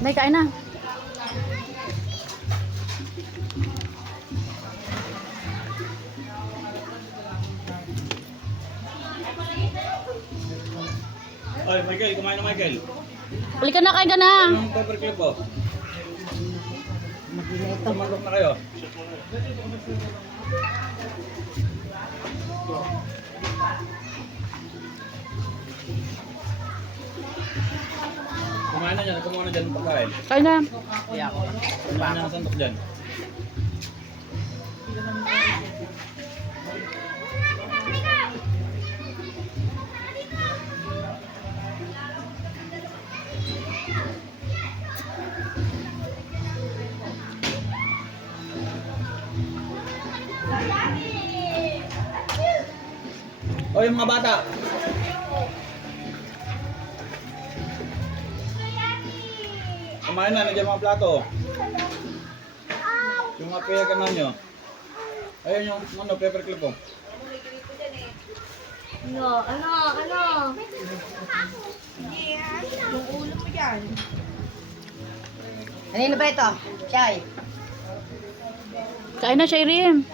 Nay, kain na. Ay, Michael, kumain na Michael. Halika na, kain ka na. Anong paperclip po? Tumalok na kayo. Kumain na dyan, kumuha na dyan ng pagkain. Kain na. Kumain na ng sandok dyan. O yung mga bata. Kumain na, nandiyan mga plato. Yung mga piyagan nyo. Ayun yung paperclip po. Ano? Yung ulo mo dyan. Kanino ba ito? Chay. Kain na, Shairim.